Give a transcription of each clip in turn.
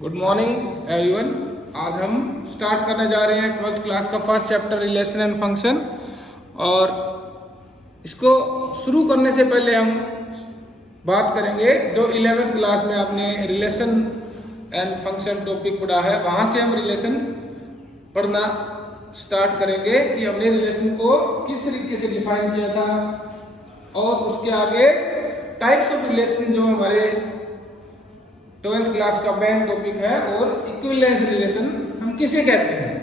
Good morning everyone. आज हम start करने जा रहे हैं 12th क्लास का first chapter relation and function. और इसको शुरू करने से पहले हम बात करेंगे जो 11th क्लास में आपने रिलेशन एंड फंक्शन टॉपिक पढ़ा है, वहाँ से हम रिलेशन पढ़ना स्टार्ट करेंगे कि हमने रिलेशन को किस तरीके से डिफाइन किया था और उसके आगे टाइप्स ऑफ रिलेशन जो हमारे 12th क्लास का मेन टॉपिक है और इक्विवेलेंस रिलेशन हम किसे कहते हैं।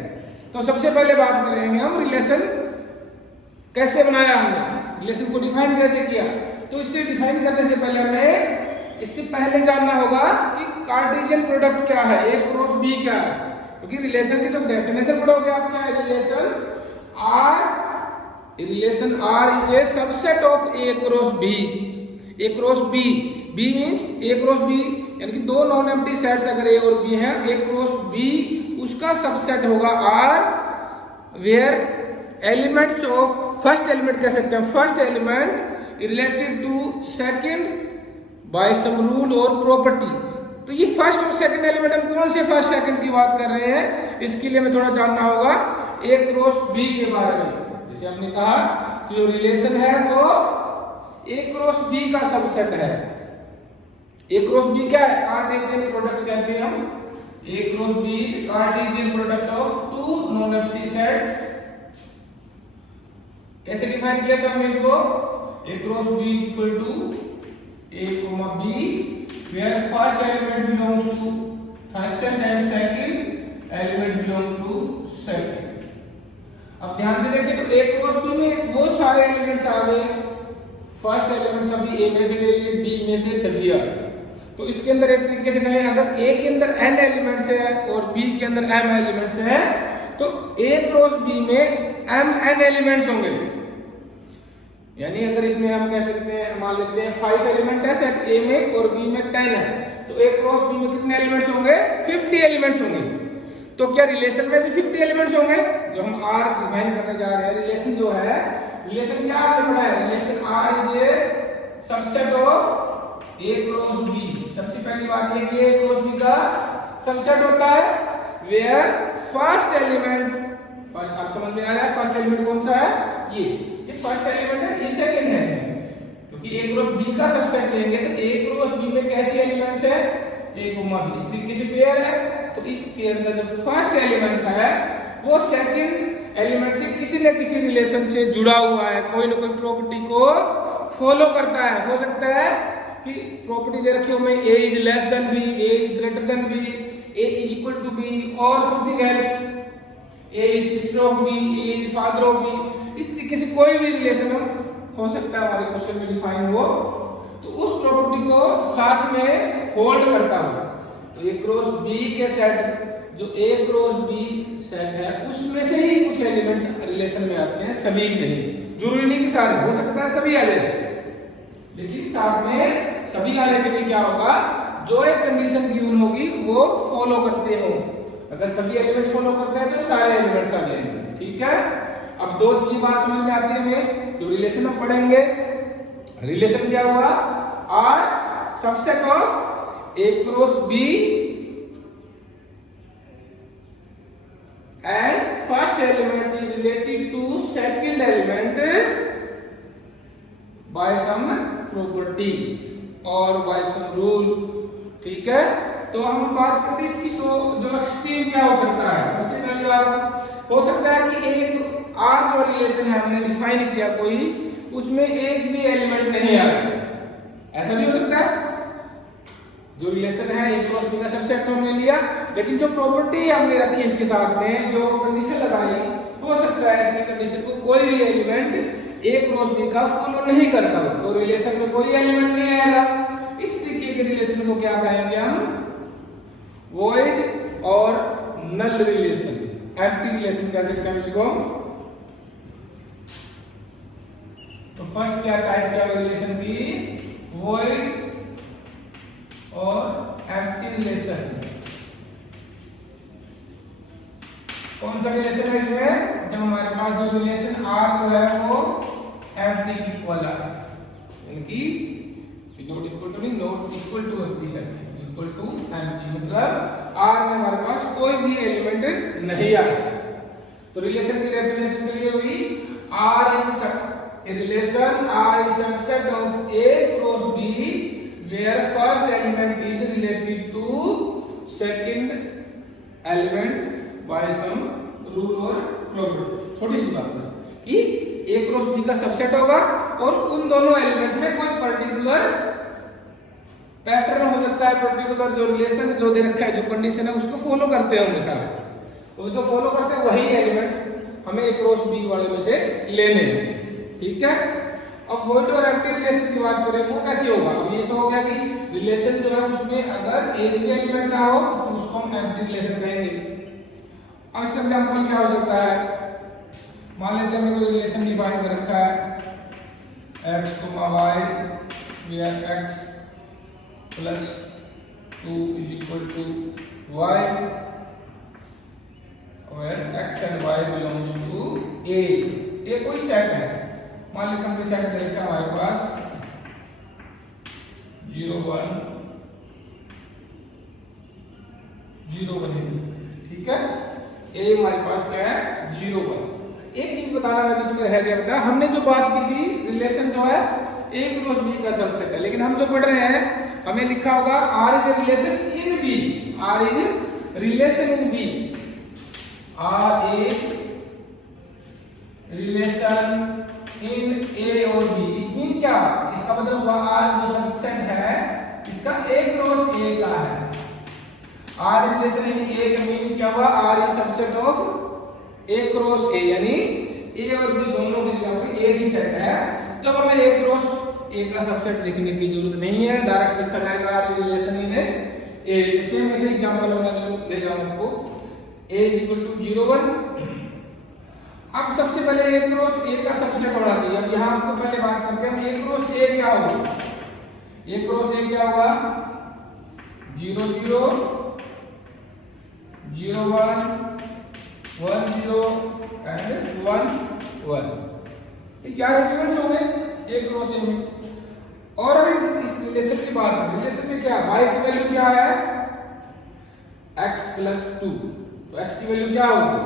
तो सबसे पहले बात करेंगे हम रिलेशन कैसे बनाया, हमने रिलेशन को डिफाइन कैसे किया। तो इससे डिफाइन करने से पहले हमें इससे पहले जानना होगा कि कार्टेशियन प्रोडक्ट क्या है, ए क्रॉस बी क्या है। क्योंकि रिलेशन की जब डेफिनेशन पढ़ोगे आप, क्या है relation R is a subset of A cross B. A cross B, B means A cross B, यानी कि दो नॉन एम्प्टी सेट्स अगर ए और बी है, ए क्रॉस बी उसका सबसेट होगा R, where elements of first element कह सकते हैं, first element related to second by some rule or property. तो ये फर्स्ट और सेकंड एलिमेंट, हम कौन से फर्स्ट सेकंड की बात कर रहे हैं, इसके लिए हमें थोड़ा जानना होगा ए क्रॉस बी के बारे में। जैसे हमने कहा कि जो रिलेशन है वो ए क्रॉस बी का सबसेट है। ए क्रॉस बी क्या है, कार्टेशियन प्रोडक्ट कहते हैं हम। A cross B Cartesian product of two non empty sets. कैसे डिफाइन किया था हमने इसको, A cross B equal to A comma B where first element belongs to first and second element belong to second. अब ध्यान से देखिए तो ए क्रॉस बी में वो सारे एलिमेंट्स आ गए, फर्स्ट एलिमेंट सभी ए में से ले लिए, बी में से सभी आ गए। तो इसके अंदर एक तरीके से कहें, अगर ए के अंदर n एलिमेंट्स है और बी के अंदर m एलिमेंट्स है, तो ए क्रॉस बी में mn एलिमेंट्स होंगे। यानी अगर इसमें हम कह सकते हैं, मान लेते हैं 5 एलिमेंट है सेट ए में और बी में 10 है, तो ए क्रॉस बी में कितने एलिमेंट्स होंगे, 50 एलिमेंट्स होंगे। तो क्या रिलेशन में भी 50 एलिमेंट्स होंगे? जो हम आर डिफाइन करने जा रहे हैं, रिलेशन जो है, रिलेशन क्या आपने पढ़ा है, relation R is a subset of A cross B. सबसे पहली बात ये कि ए क्रॉस बी का सबसेट होता है वेयर फर्स्ट एलिमेंट, फर्स्ट आप समझ में आ रहा है, फर्स्ट एलिमेंट कौन सा है, ये फर्स्ट एलिमेंट है, ये सेकंड है। क्योंकि ए क्रॉस बी का सबसेट लेंगे तो ए क्रॉस बी में कैसे एलिमेंट्स है, ए कॉमा बी, इस तरीके से पेयर है। तो इस पेयर का जो फर्स्ट एलिमेंट है वो सेकंड एलिमेंट से किसी न किसी रिलेशन से जुड़ा हुआ है, कोई ना कोई प्रॉपर्टी को फॉलो करता है। हो सकता है कि प्रॉपर्टी दे रखी हो में a is less than b, a is greater than b, a is equal to b और something else, a is sister of b, a is father of b। इस तरीके से कोई भी रिलेशन हो सकता है हमारे क्वेश्चन में डिफाइन हो, तो उस प्रॉपर्टी को साथ में होल्ड करता हो। तो ए क्रॉस b के सेट, जो ए क्रॉस बी सेट है, उसमें से ही कुछ एलिमेंट्स रिलेशन में आते हैं, सभी नहीं, जरूरी नहीं कि सारे, हो सकता है सभी आ जाए, लेकिन साथ में सभी आने के लिए क्या होगा, जो एक कंडीशन गिवन होगी वो फॉलो करते हो। अगर सभी एलिमेंट्स फॉलो करते हैं तो सारे एलिमेंट्स आ जाएंगे। ठीक है, अब दो चीज बात समझ में आती है हमें, जो रिलेशन हम पढ़ेंगे, रिलेशन क्या हुआ, R subset of A cross B and first element is related to second element by some property or by some rule। ठीक है, तो हम बात करते हैं इसकी, तो जो एक्सट्रीम क्या हो सकता है। सबसे पहली बात हो सकता है कि एक आर जो रिलेशन है हमने डिफाइन किया कोई, उसमें एक भी एलिमेंट नहीं आ रहा, ऐसा भी हो सकता है। जो रिलेशन है इस क्रॉस बी का सबसेट हमने लिया, लेकिन जो प्रॉपर्टी हमने रखी इसके साथ में, जो कंडीशन लगाई, हो सकता है इसकी कंडीशन को कोई भी एलिमेंट ए क्रॉस बी का फॉलो नहीं करता हो, तो रिलेशन में कोई एलिमेंट नहीं आएगा। इस तरीके के रिलेशन को क्या कहेंगे हम, वॉइड और नल रिलेशन, एम्प्टी रिलेशन कह सकते हैं इसको। तो फर्स्ट क्या टाइप क्या रिलेशन की, वॉइड और एम्प्टी रिलेशन। कौन सा रिलेशन है इसमें, जब हमारे पास जो रिलेशन आर जो है वो एम्प्टी इक्वल है, यानी कि not equal to empty set, equal to empty, मतलब आर में हमारे पास कोई भी एलिमेंट नहीं आया। तो रिलेशन की डेफिनेशन क्लियर हुई। R is relation, R is subset of A cross B where first element is related to second element by some rule or probability. छोटी सी बात बस कि ए क्रॉस बी का सबसेट होगा और उन दोनों एलिमेंट में कोई पर्टिकुलर पैटर्न हो सकता है, पर्टिकुलर जो रिलेशन जो दे रखा है, जो कंडीशन है उसको फॉलो करते होंगे सारे। तो जो फॉलो करते हैं वही एलिमेंट्स हमें ए क्रॉस बी वाले में से लेने हैं, ठीक है। अब वॉइड और एम्प्टी रिलेशन की बात करें वो कैसे होगा। अब ये तो हो गया कि रिलेशन जो है उसमें अगर एक भी एलिमेंट ना हो तो उसको हम एम्प्टी रिलेशन कहेंगे। अब इसका एग्जांपल क्या हो सकता है, मान लेते हैं कोई रिलेशन डिफाइन कर रखा है x, y where x plus 2 is equal to y where x and y belongs to a। ये कोई सेट है, मान लेते हैं सेट दे रखा है हमारे पास 0 1 0 1, ठीक है। ए हमारे पास क्या है 0 1। एक चीज बताना मैं बीच में रह गया बेटा, हमने जो बात की थी रिलेशन जो है ए क्रॉस बी का सबसेट है, लेकिन हम जो पढ़ रहे हैं हमें लिखा होगा R is a relation in B, R is relation in B, R a relation in A और बी। इसमें क्या, इसका मतलब हुआ आर जो सबसेट है इसका ए क्रॉस ए का है। आर रिलेशन इन ए का मींस क्या हुआ, R is subset of A cross A, यानी ए और बी दोनों की जगह पे ए की सेट है। तब हमें ए क्रॉस ए का सबसेट लिखने की जरूरत नहीं है, डायरेक्ट लिखा जाएगा R relation in A. Same ऐसे एग्जांपल मैं दे रहा हूं आपको, a is equal to 0 1। अब सबसे पहले a क्रॉस a का सबसेट होना चाहिए। अब यहाँ आपको पहले बात करते हैं a क्रॉस a क्या होगा। a क्रॉस a क्या होगा 0 0 0 1 1 0 एंड 1 1। ये चार एलिमेंट्स हो गए a क्रॉस a में। और अगर इस रिलेशन की बात करें, रिलेशन में क्या y की वैल्यू क्या है x प्लस 2, तो x की वैल्यू क्या होगी।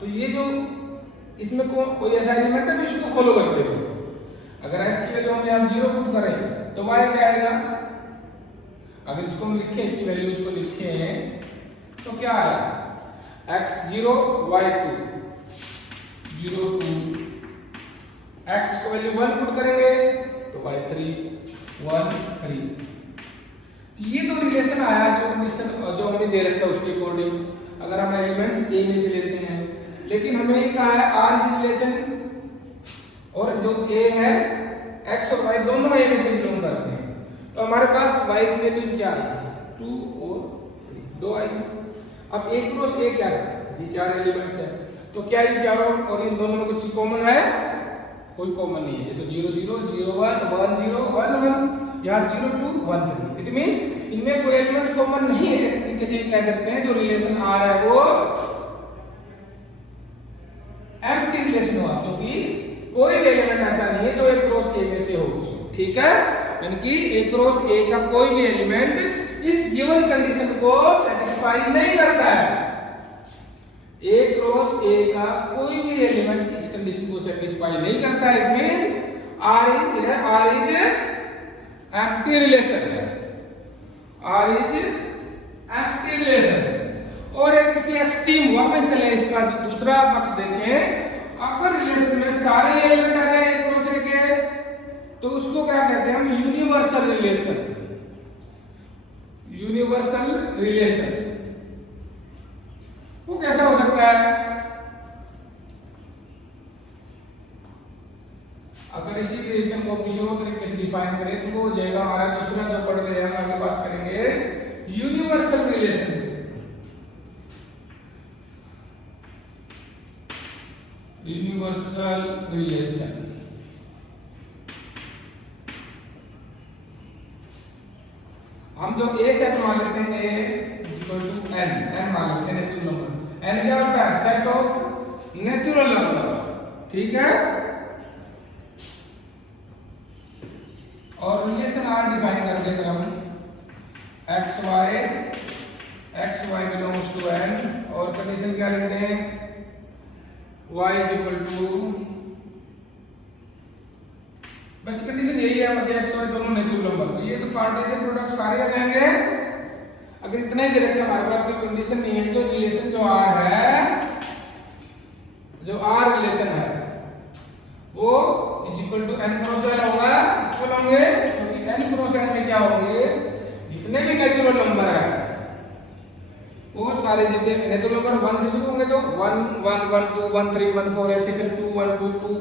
तो ये जो इसमें कोई ऐसा एलिमेंट है जो इसको फॉलो करते हो। अगर x की वैल्यू हम यहाँ 0 पुट करें तो y क्या आएगा। अगर इसको हम लिखें, इसकी वैल्यू इसको लिखें तो क्या आएगा x 0 y 2 0 2। x को वैल्यू 1 पुट करेंगे तो y 3 1 3। ये तो रिलेशन आया जो कंडीशन जो हमें दे रखा है उसके अकॉर्डिंग, अगर हम एलिमेंट्स ए में से लेते हैं। लेकिन हमें ये कहा है आर इज रिलेशन और जो ए है एक्स और वाई दोनों ए में से बिलोंग करते हैं। तो हमारे पास वाई की वैल्यू क्या आई 2 और 3 2 आई। अब ए क्रॉस ए क्या है, ये चार एलिमेंट्स है, तो क्या इन चारों और इन दोनों में कुछ कॉमन है, कोई कॉमन नहीं है। जैसे 0 0 0 1 1 0 1 1, यहाँ 0 2 1 3। इट मीन इनमें कोई एलिमेंट्स कॉमन नहीं है। एक तरीके से कह सकते हैं जो रिलेशन आ रहा है वो एम्प्टी रिलेशन हुआ, क्योंकि कोई एलिमेंट ऐसा नहीं है जो ए क्रॉस ए में से हो, ठीक है। यानी कि ए क्रॉस ए का कोई भी एलिमेंट इस गिवन कंडीशन को सेटिस्फाई नहीं करता है। ए क्रॉस ए का कोई भी एलिमेंट इस कंडीशन को सेटिस्फाई नहीं करता है। It means R is empty relation है, आर इज एम्प्टी रिलेशन। और एक इसी एक्सट्रीम वापस चले इसका दूसरा पक्ष देखें, अगर रिलेशन में सारे एलिमेंट आ जाए एक दूसरे के तो उसको क्या कहते हैं हम, यूनिवर्सल रिलेशन। यूनिवर्सल रिलेशन वो कैसा हो सकता है, अगर इसी रिलेशन को किसी और तरीके से डिफाइन करें तो वो हो जाएगा हमारा दूसरा जो पढ़ रहे हैं आगे बात करेंगे यूनिवर्सल रिलेशन। यूनिवर्सल रिलेशन हम जो ए सेट मान लेते हैं ए इक्वल टू एन, एन मान लेते हैं नेचुरल नंबर। एन क्या होता है, सेट ऑफ नेचुरल नंबर, ठीक है। और रिलेशन आर डिफाइन कर देंगे हम, x y belongs to N, और कंडीशन क्या लिखते हैं, y इज इक्वल टू, बस कंडीशन यही है कि एक्स वाई दोनों नेचुरल नंबर। तो ये तो कार्टेशियन प्रोडक्ट सारे आ जाएंगे। अगर इतना ही दे रखा हमारे पास कोई कंडीशन नहीं है, तो रिलेशन जो आर है, जो आर रिलेशन है वो is equal to N cross N होगा, इक्वल होंगे, क्योंकि एन क्रॉस एन में क्या होंगे, जितने भी नेचुरल नंबर है वो सारे, जैसे नेचुरल नंबर 1 से शुरू होंगे तो 1 1 1 2 1 3 1 4 ऐसे, फिर 2 1 2 2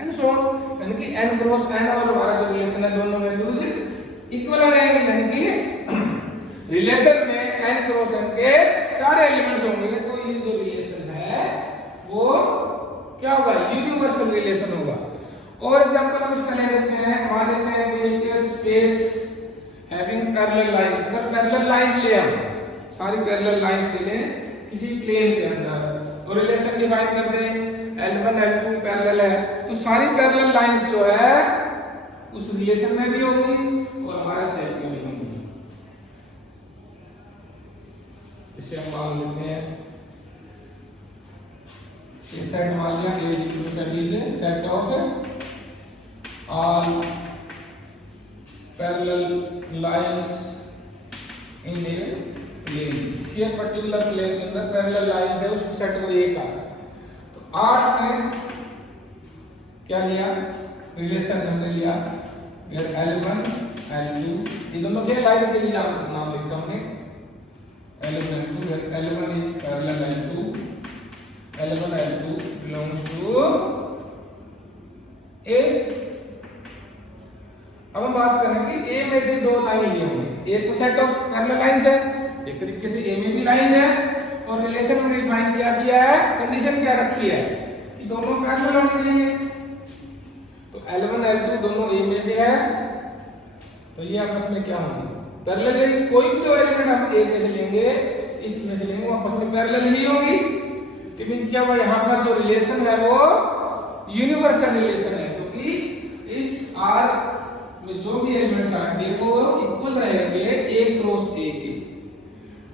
एंड सो ऑन, यानी कि n क्रॉस n और हमारा जो रिलेशन है दोनों वैल्यूज इक्वल हो जाएंगे, यानी कि रिलेशन में n क्रॉस n के सारे एलिमेंट्स होंगे। तो ये जो रिलेशन है वो क्या होगा, यूनिवर्सल रिलेशन होगा। और एग्जांपल हम इसका ले सकते हैं, मान लेते हैं कि एक स्पेस हैविंग पैरेलल लाइंस, अगर पैरेलल लाइंस ले हम सारी पैरेलल लाइंस ले लें किसी प्लेन के अंदर और रिलेशन डिफाइन कर दें, L1 L2 पैरेलल है, तो सारी पैरेलल लाइंस जो है उस रिलेशन में भी होगी और हमारा सेट में भी होगी। इसे हम मान लेते हैं, ये सेट मान लिया, A is equal to set of all parallel lines in a plane, किसी पर्टिकुलर प्लेन के अंदर पैरेलल लाइंस है, उस सेट को A का। तो R में क्या लिया, रिलेशन हमने लिया वेयर L1 L2, ये दोनों क्या लाइन के लिए नाम लिखा हमने, L1 L2, where L1 is parallel L2, L1 L2 belongs to A। अब हम बात करें कि A में से दो लाइन लिए होंगे, एक तो सेट ऑफ पैरेलल लाइंस है, एक तरीके से A में भी लाइंस है, और रिलेशन में डिफाइन क्या किया है, कंडीशन क्या रखी है कि दोनों पैरेलल होने चाहिए। तो L1 L2 दोनों A में से है, तो ये आपस में क्या होंगे, पैरेलल है। कोई भी दो एलिमेंट हम A में से लेंगे, इसमें से लेंगे, आपस में पैरेलल ही होंगी। तो मींस क्या हुआ, यहाँ पर जो रिलेशन है वो यूनिवर्सल रिलेशन है, क्योंकि इस R में जो भी एलिमेंट्स आएंगे वो इक्वल रहेंगे A क्रॉस A के,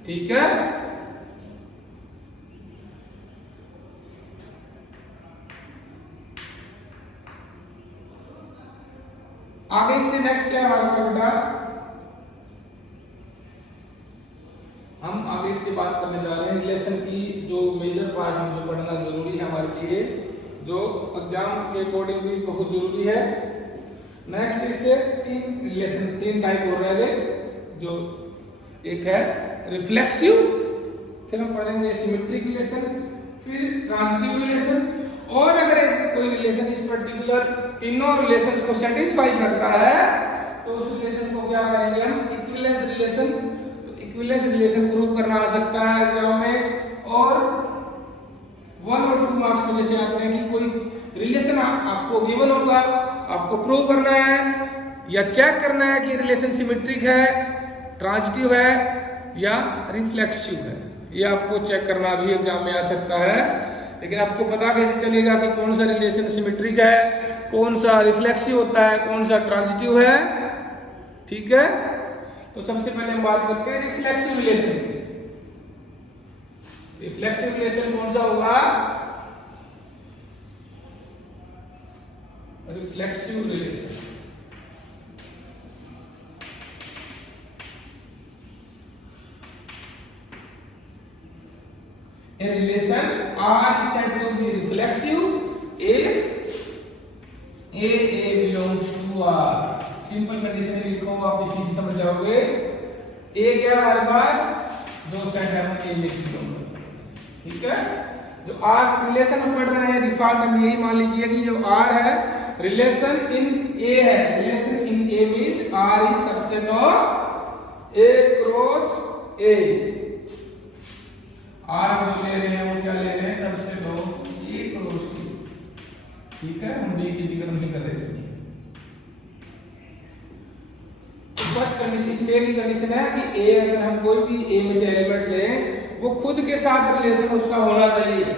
ठीक है। आगे इससे नेक्स्ट क्या है हमारे पास बेटा, हम आगे इससे बात करने जा रहे हैं रिलेशन की, जो मेजर पार्ट हम जो पढ़ना जरूरी है हमारे लिए, जो एग्जाम के अकॉर्डिंग भी बहुत जरूरी है। नेक्स्ट इससे तीन टाइप हो रहे हैं, जो एक है रिफ्लेक्सिव, फिर हम पढ़ेंगे सिमेट्रिक रिलेशन, फिर ट्रांजिटिव रिलेशन, और अगर कोई रिलेशन इस पर्टिकुलर तीनों रिलेशंस को सेटिस्फाई करता है तो उस रिलेशन को क्या कहेंगे हम, इक्विवेलेंस रिलेशन। तो इक्विवेलेंस रिलेशन प्रूव करना आ सकता है एग्जाम में, और 1 और 2 मार्क्स में जैसे आते हैं कि कोई रिलेशन आपको गिवन होगा, आपको प्रूव करना है या चेक करना है कि रिलेशन सिमेट्रिक है, ट्रांजिटिव है या रिफ्लेक्सिव है, ये आपको चेक करना भी एग्जाम में आ सकता है। लेकिन आपको पता कैसे चलेगा कि कौन सा रिलेशन सिमेट्रिक है, कौन सा रिफ्लेक्सिव होता है, कौन सा ट्रांजिटिव है, ठीक है। तो सबसे पहले हम बात करते हैं रिफ्लेक्सिव रिलेशन। रिफ्लेक्सिव रिलेशन कौन सा होगा, reflexive relation. A relation R is said to be reflexive if A belongs to R। Simple condition लिखो, आप इसी से समझ जाओगे। A क्या हमारे पास, जो सेट है हम A में बिलोंग, ठीक है। जो R रिलेशन हम पढ़ रहे हैं, डिफॉल्ट हम यही मान लीजिए कि जो R है रिलेशन इन A है, relation in A means R is subset of A cross A। R जो ले रहे हैं वो क्या ले रहे हैं, subset of A cross A, ठीक है। हम B की जिक्र नहीं कर रहे इसमें। फर्स्ट कंडीशन इसमें की कंडीशन है कि A, अगर हम कोई भी A में से एलिमेंट लें वो खुद के साथ रिलेशन उसका होना चाहिए।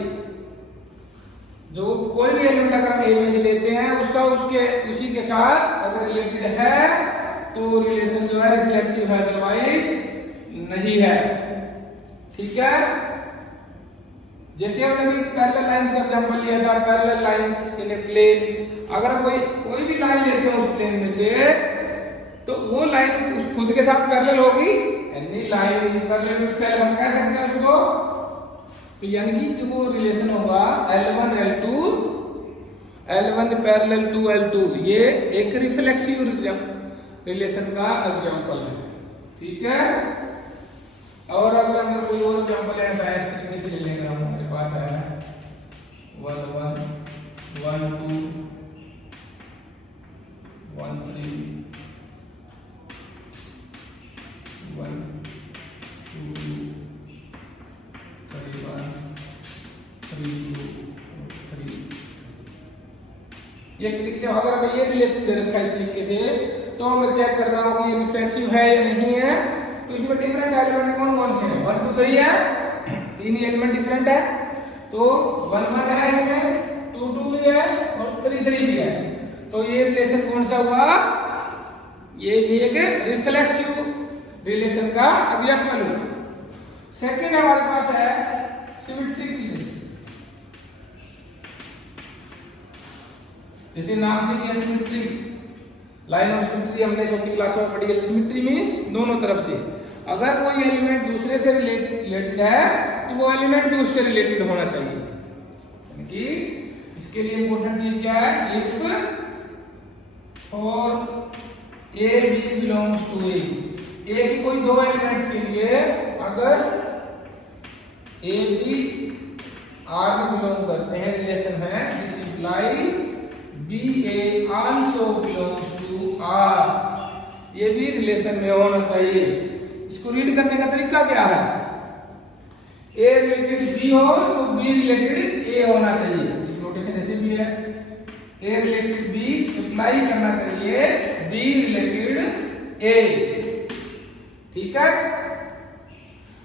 जो कोई भी एलिमेंट अगर हम A में से लेते हैं उसका उसके उसी के साथ अगर रिलेटेड है तो रिलेशन जो है रिफ्लेक्सिव है, अदरवाइज नहीं है। ठीक है, जैसे हमने भी पैरेलल लाइंस का एग्जांपल लिया था, parallel lines in a plane. अगर हम कोई भी लाइन लेते हैं उस प्लेन में से, तो वो लाइन उस खुद के साथ पैरेलल होगी। Any line is parallel with self, हम कह सकते हैं उसको। तो यानी कि जो वो रिलेशन होगा L1 L2 L1 parallel to L2, ये एक रिफ्लेक्सिव रिलेशन का एग्जांपल है। ठीक है, और अगर हम कोई और एग्जांपल है इस तरीके से ले लेंगे, हमारे पास है 1 1 1 2 1 3 1 2 3 1 3 2 3। ये तरीके से अगर हमें ये रिलेशन दे रखा है इस तरीके से, तो हमें चेक करना होगा ये रिफ्लेक्सिव है या नहीं है। तो इसमें डिफरेंट एलिमेंट कौन कौन से हैं? 1 2 3 है, 3 एलिमेंट डिफरेंट है। तो 1 1 है, इसमें 2 2 भी है और 3 3 भी है। तो ये रिलेशन कौन सा हुआ? ये भी एक रिफ्लेक्सिव रिलेशन का एग्जांपल हुआ। सेकंड हमारे पास है सिमेट्रिक रिलेशन। जैसे नाम से ही सिमेट्री, लाइन ऑफ सिमेट्री हमने छोटी क्लास में पढ़ी है। सिमेट्री मींस दोनों तरफ से, अगर कोई एलिमेंट दूसरे से रिलेटेड है तो वो एलिमेंट भी उससे रिलेटेड होना चाहिए। यानी कि इसके लिए इंपॉर्टेंट चीज क्या है? If for A B belongs to A, की कोई दो एलिमेंट्स के लिए अगर ए बी आर में बिलोंग करते हैं, रिलेशन है, this implies B A also belongs to R, ये भी रिलेशन में होना चाहिए। इसको रीड करने का तरीका क्या है? ए रिलेटेड बी हो तो बी रिलेटेड ए होना चाहिए। नोटेशन ऐसे भी है, ए रिलेटेड बी अप्लाई करना चाहिए बी रिलेटेड ए। ठीक है,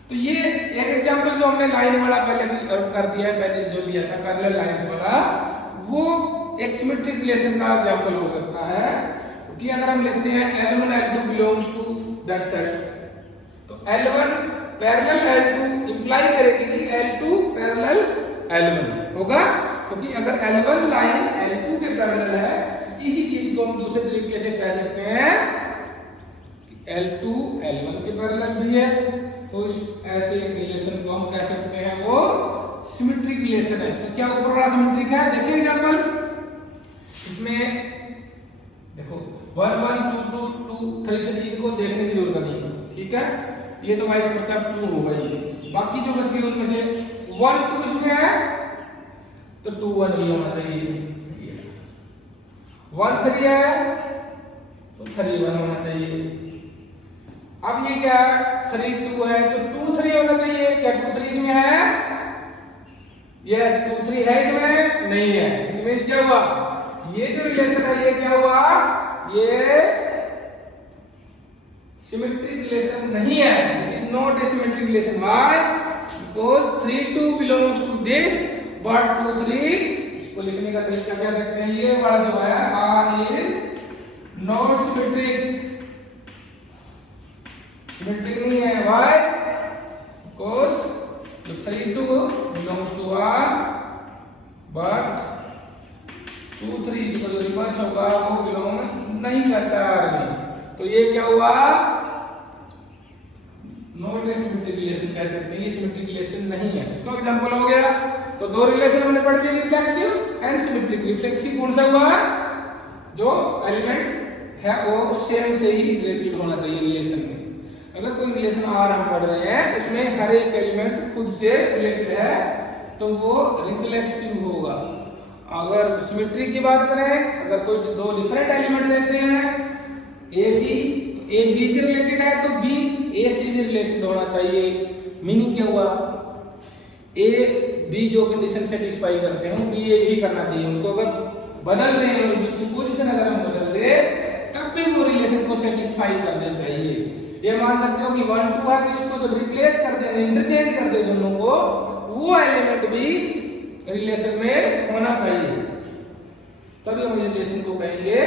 तो ये एक एग्जांपल जो हमने लाइन वाला पहले भी कर दिया है, पहले जो दिया था पैरेलल लाइंस वाला, वो एक सिमेट्रिक रिलेशन का एग्जांपल हो सकता है। क्योंकि अगर हम लेते हैं L1 L2 belongs to that set, तो L1 पैरेलल L2 इंप्लाई करेगी कि L2 पैरेलल L1 होगा। क्योंकि अगर L1 लाइन L2 के पैरेलल है, इसी चीज को हम दूसरे तरीके से कह सकते हैं कि L2 L1 के पैरेलल भी है। तो इस ऐसे रिलेशन को हम कह सकते हैं वो सिमेट्रिक रिलेशन है। तो क्या ऊपर वाला सिमेट्रिक है? देखिए एग्जांपल, इसमें देखो 1 1 2 2 2 3 3 इनको देखने की जरूरत नहीं है। ठीक है, ये तो वाइस वर्सा ट्रू होगा ही। बाकी जो बच गए उनमें से 1 2 इसमें है तो 2 1 भी होना चाहिए। 1 3 है तो 3 1 होना चाहिए। अब ये क्या है? 3 2 है तो 2 3 होना चाहिए। क्या 2 3 इसमें है? यस, 2 3 है इसमें? नहीं है। मींस क्या हुआ? ये जो रिलेशन है ये क्या हुआ? ये सिमेट्रिक रिलेशन नहीं है। This is not a symmetric relation. Why? Because 3 2 belongs to this but 2 3, इसको लिखने का तरीका क्या सकते हैं? ये वाला जो है R is not symmetric, symmetric नहीं है। Why? Because 3 2 belongs to R but 2 3 का जो रिवर्स होगा वो बिलोंग नहीं करता R में। तो ये क्या हुआ? नॉट ए सिमेट्रिक रिलेशन कह सकते हैं, ये सिमेट्रिक रिलेशन नहीं है। इसका एग्जांपल हो गया। तो दो रिलेशन हमने पढ़ लिए, रिफ्लेक्सिव एंड सिमेट्रिक। रिफ्लेक्सिव कौन सा हुआ? जो एलिमेंट है वो सेम से ही रिलेटेड होना चाहिए रिलेशन में। अगर कोई रिलेशन आर हम पढ़ रहे हैं उसमें हर एक एलिमेंट खुद से रिलेटेड है तो वो रिफ्लेक्सिव होगा। अगर सिमेट्री की बात करें, अगर कोई दो डिफरेंट एलिमेंट लेते हैं, ए बी से रिलेटेड है तो बी ए से रिलेटेड होना चाहिए। मीनिंग क्या हुआ? ए बी जो कंडीशन सेटिस्फाई करते हैं बी ए भी करना चाहिए। उनको अगर बदल दें और बी की पोजीशन अगर हम बदल दें तब भी वो रिलेशन को सेटिस्फाई करना चाहिए। ये मान सकते हो कि 1 2 है तो इसको जब रिप्लेस कर देंगे, इंटरचेंज कर दे दोनों को, वो एलिमेंट भी रिलेशन में होना चाहिए, तभी हम रिलेशन को कहेंगे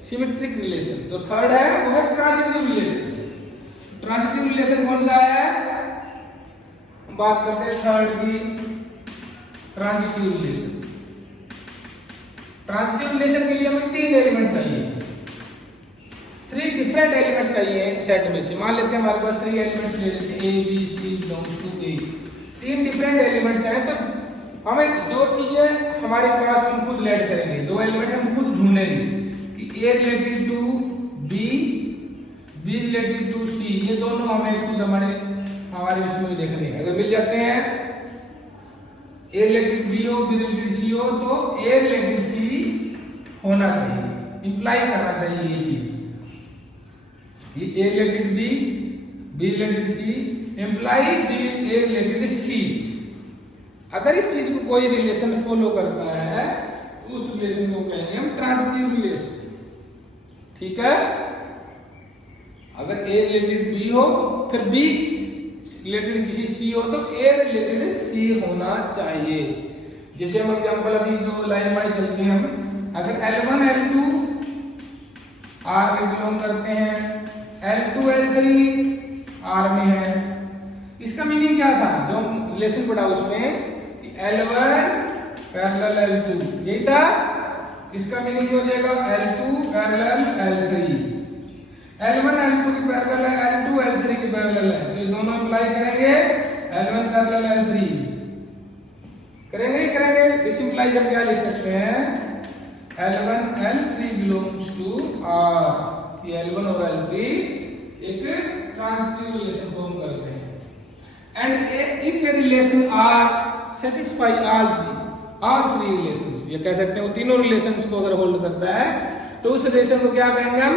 सिमेट्रिक रिलेशन। तो थर्ड है वो है ट्रांजिटिव रिलेशन। ट्रांजिटिव रिलेशन कौन बात करते हैं थर्ड की, ट्रांजिटिव रिलेशन। ट्रांजिटिव रिलेशन के लिए हमें 3 एलिमेंट चाहिए, 3 डिफरेंट एलिमेंट्स चाहिए सेट में से। मान लेते हैं हमारे पास 3 एलिमेंट्स ले लेते हैं, A B C belongs to A. 3 different elements हैं, तो हमें जो चीजें हमारे पास हम खुद लेट करेंगे, 2 एलिमेंट हम खुद ढूंढेंगे कि A related to B, B related to C, ये दोनों हमें खुद हमारे इसमें देखने हैं। अगर मिल जाते हैं ए रिलेटेड बी हो, बी रिलेटेड सी हो, तो ए रिलेटेड सी होना चाहिए, इंप्लाई करना चाहिए ये चीज, ये A related B, B related C, imply B A related C. अगर इस चीज को कोई रिलेशन फॉलो करता है तो उस रिलेशन को कहेंगे हम ट्रांजिटिव रिलेशन। ठीक है, अगर ए रिलेटेड बी हो, फिर बी रिलेटेड किसी सी हो, तो ए रिलेटेड सी होना चाहिए। जैसे हम एग्जांपल अभी जो लाइन वाइज चलते हैं, हम अगर L1 L2 R में बिलोंग करते हैं, L2 L3 R में है, इसका मीनिंग क्या था जो रिलेशन पढ़ा उसमें, L1 पैरेलल L2, यही था। इसका मीनिंग हो जाएगा L2 parallel L3, L1 L2 की पैरेलल है, L2 L3 की पैरेलल है, तो ये दोनों अप्लाई करेंगे, L1 पैरेलल L3 करेंगे ही करेंगे। इस इंप्लाइज हम क्या लिख सकते हैं, L1 L3 belongs to R, ये L1 और L3 एक ट्रांजिटिव रिलेशन फॉर्म करते हैं। And if a relation R satisfy all three relations, ये कह सकते हैं वो तीनों रिलेशंस को अगर होल्ड करता है तो उस रिलेशन को क्या कहेंगे हम,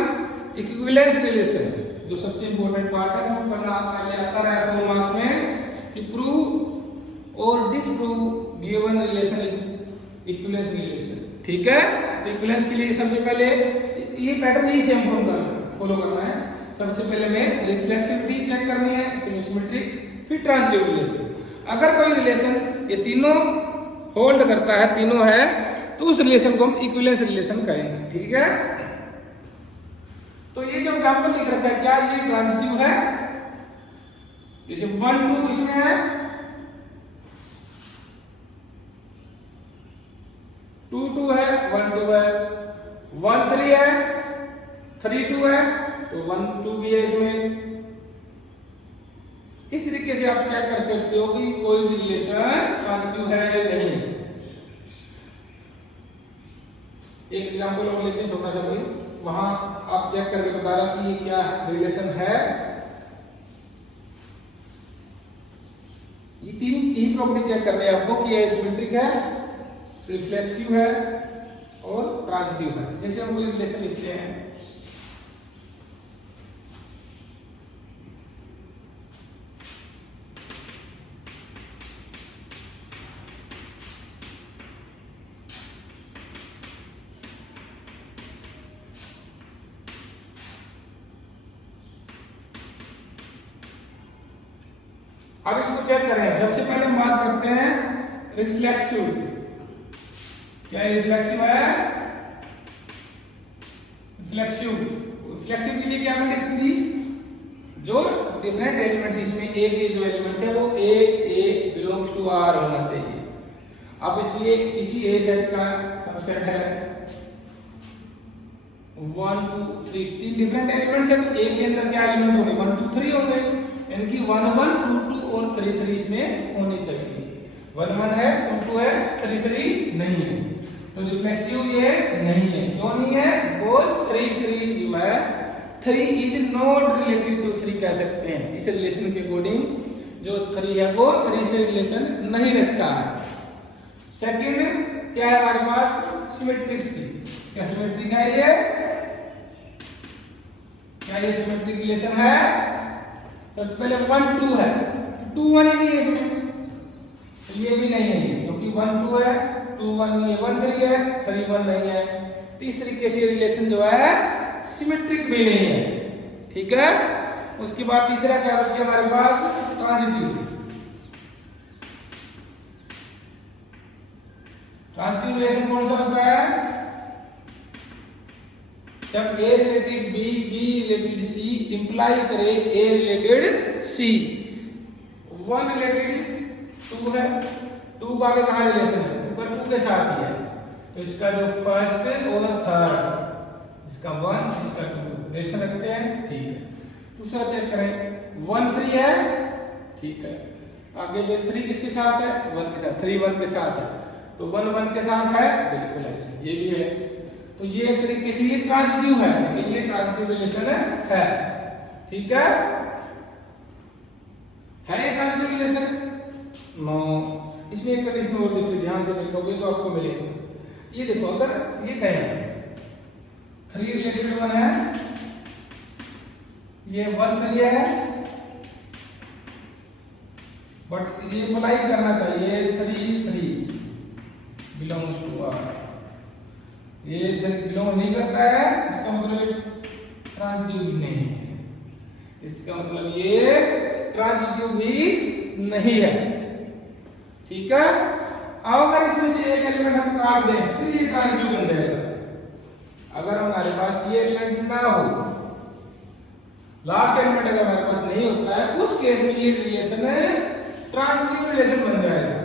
इक्विवेलेंस रिलेशन। जो सबसे इंपॉर्टेंट पार्ट है वो करना पहले आता है 4 मार्क्स में, कि प्रूव और disprove given relation is equivalence relation. ठीक है, तो इक्विवेलेंस के लिए सबसे पहले ये पैटर्न ही सेम फॉलो करना है। सबसे पहले में रिफ्लेक्सिविटी चेक करनी है, सिमेट्रिक, फिर ट्रांजिटिव रिलेशन। अगर कोई रिलेशन ये तीनों होल्ड करता है, तीनों है, तो उस रिलेशन को हम इक्विवेलेंस रिलेशन कहेंगे। ठीक है, तो ये जो एग्जांपल लिख रखा है, क्या ये ट्रांजिटिव है? जैसे 1 2 इसमें है, 2 2 है, 1 2 है, 1 3 है, 3 2 है, तो 1 2 भी है इसमें। इस तरीके से आप चेक कर सकते हो कि कोई भी रिलेशन ट्रांजिटिव है या नहीं। एक एग्जांपल और लेते हैं छोटा सा भी, वहां आप चेक करके बता रहा कि ये क्या रिलेशन है। ये तीन प्रॉपर्टी चेक करनी है आपको कि ये सिमेट्रिक है, रिफ्लेक्सिव है और ट्रांजिटिव है। जैसे हम कोई रिलेशन लिखते हैं, अब इसको चेक करें। सबसे पहले हम बात करते हैं रिफ्लेक्सिव। क्या ये रिफ्लेक्सिव है? रिफ्लेक्सिव के लिए क्या कंडीशन दी, जो डिफरेंट एलिमेंट्स इसमें ए के जो एलिमेंट्स है वो ए बिलोंग्स टू आर होना चाहिए। अब इसलिए किसी ए सेट का सबसेट है 1 2 3, 3 डिफरेंट एलिमेंट्स है, तो ए के अंदर क्या एलिमेंट होंगे, 1 2 3 होंगे, यानी कि 1 1 2 2 और 3 3 इसमें होने चाहिए। 1 1 है, 2 2 है, 3 3 नहीं है, तो रिफ्लेक्सिव ये नहीं है। क्यों नहीं है? बिकॉज़ 3 3 जो है 3 इज नॉट रिलेटेड टू 3 कह सकते हैं। इस रिलेशन के अकॉर्डिंग जो 3 है वो 3 से रिलेशन नहीं रखता है। सेकंड क्या है हमारे पास, सिमेट्रिक की। क्या सिमेट्रिक है ये? क्या ये सिमेट्रिक रिलेशन है? सबसे पहले 1 2 है, 2 1 ही नहीं है इसमें, तो ये भी नहीं है, क्योंकि 1 2 है, 2 1 नहीं है, 1 3 है, 3 1 नहीं है। तो इस तरीके से रिलेशन जो है सिमेट्रिक भी नहीं है। ठीक है, उसके बाद तीसरा क्या बच गया हमारे पास, ट्रांजिटिव। ट्रांजिटिव रिलेशन कौन सा होता है? जब A related B related C imply करे A related C। One related to है, टू का आगे कहाँ रिलेशन है, ऊपर टू के साथ ही है, तो इसका जो फर्स्ट और थर्ड, इसका वन इसका टू रिलेशन रखते हैं, ठीक है। दूसरा चेक करें, वन थ्री है, ठीक है, आगे जो थ्री किसके साथ है, वन के साथ, थ्री वन के साथ है, तो वन वन के साथ है, बिल्कुल ऐसे ये भी है, तो ये एक तरीके से ये ट्रांजिटिव है, लेकिन ये ट्रांजिटिव रिलेशन है, ठीक है ये ट्रांजिटिव रिलेशन। नो, इसमें एक कंडीशन और देखिए, ध्यान से देखोगे तो आपको मिलेगा, ये देखो, अगर ये कहें थ्री रिलेटेड वन है, ये वन थ्री है, बट ये अप्लाई करना चाहिए three three belongs to R, ये बिलोंग नहीं करता है, इसका मतलब ट्रांजिटिव भी नहीं है, इसका मतलब ये ट्रांजिटिव भी नहीं है, ठीक है। अब अगर इसमें से एक एलिमेंट हम काट दें फिर ये ट्रांजिटिव बन जाएगा। अगर हमारे पास ये एलिमेंट ना हो, लास्ट एलिमेंट अगर हमारे पास नहीं होता है, उस केस में ये रिलेशन ट्रांजिटिव रिलेशन बन जाएगा।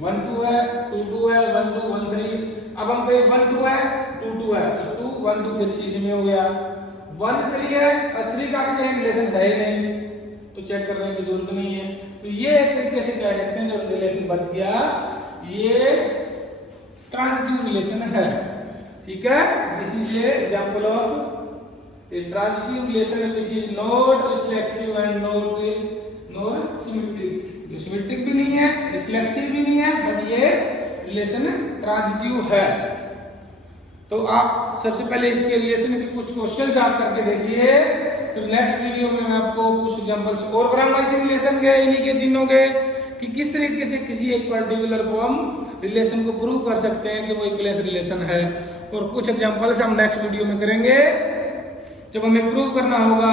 1 2 है, 2 2 है, 1 2 1 3, अब हम कहें 1 2 है, 2 2 है, तो 2 1 2 फिर सी में हो गया, 1 3 है और 3 का कहीं रिलेशन है ही नहीं, तो चेक करने की जरूरत नहीं है, तो ये एक तरीके से कह सकते हैं जो रिलेशन बच गया ये ट्रांजिटिव रिलेशन है, ठीक है। This is a example of A transitive relation which is not reflexive and not symmetric, जो सिमेट्रिक भी नहीं है, रिफ्लेक्सिव भी नहीं है, बट ये रिलेशन ट्रांजिटिव है। तो आप सबसे पहले इसके रिलेशन के कुछ क्वेश्चंस आप करके देखिए, फिर नेक्स्ट वीडियो में मैं आपको कुछ एग्जांपल्स और कराऊंगा इसी रिलेशन के, इन्हीं के दिनों के, कि किस तरीके से किसी एक पर्टिकुलर को हम रिलेशन को प्रूव कर सकते हैं कि वो इक्विवेलेंस रिलेशन है, और कुछ एग्जांपल्स हम नेक्स्ट वीडियो में करेंगे जब हमें प्रूव करना होगा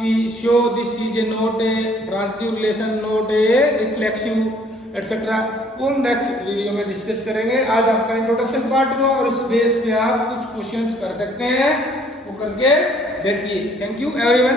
कि show this is a not a transitive relation, not a reflexive etcetera, वो नेक्स्ट वीडियो में डिस्कस करेंगे। आज आपका इंट्रोडक्शन पार्ट हुआ और इस बेस पे आप कुछ क्वेश्चंस कर सकते हैं, वो करके देखिए। Thank you everyone.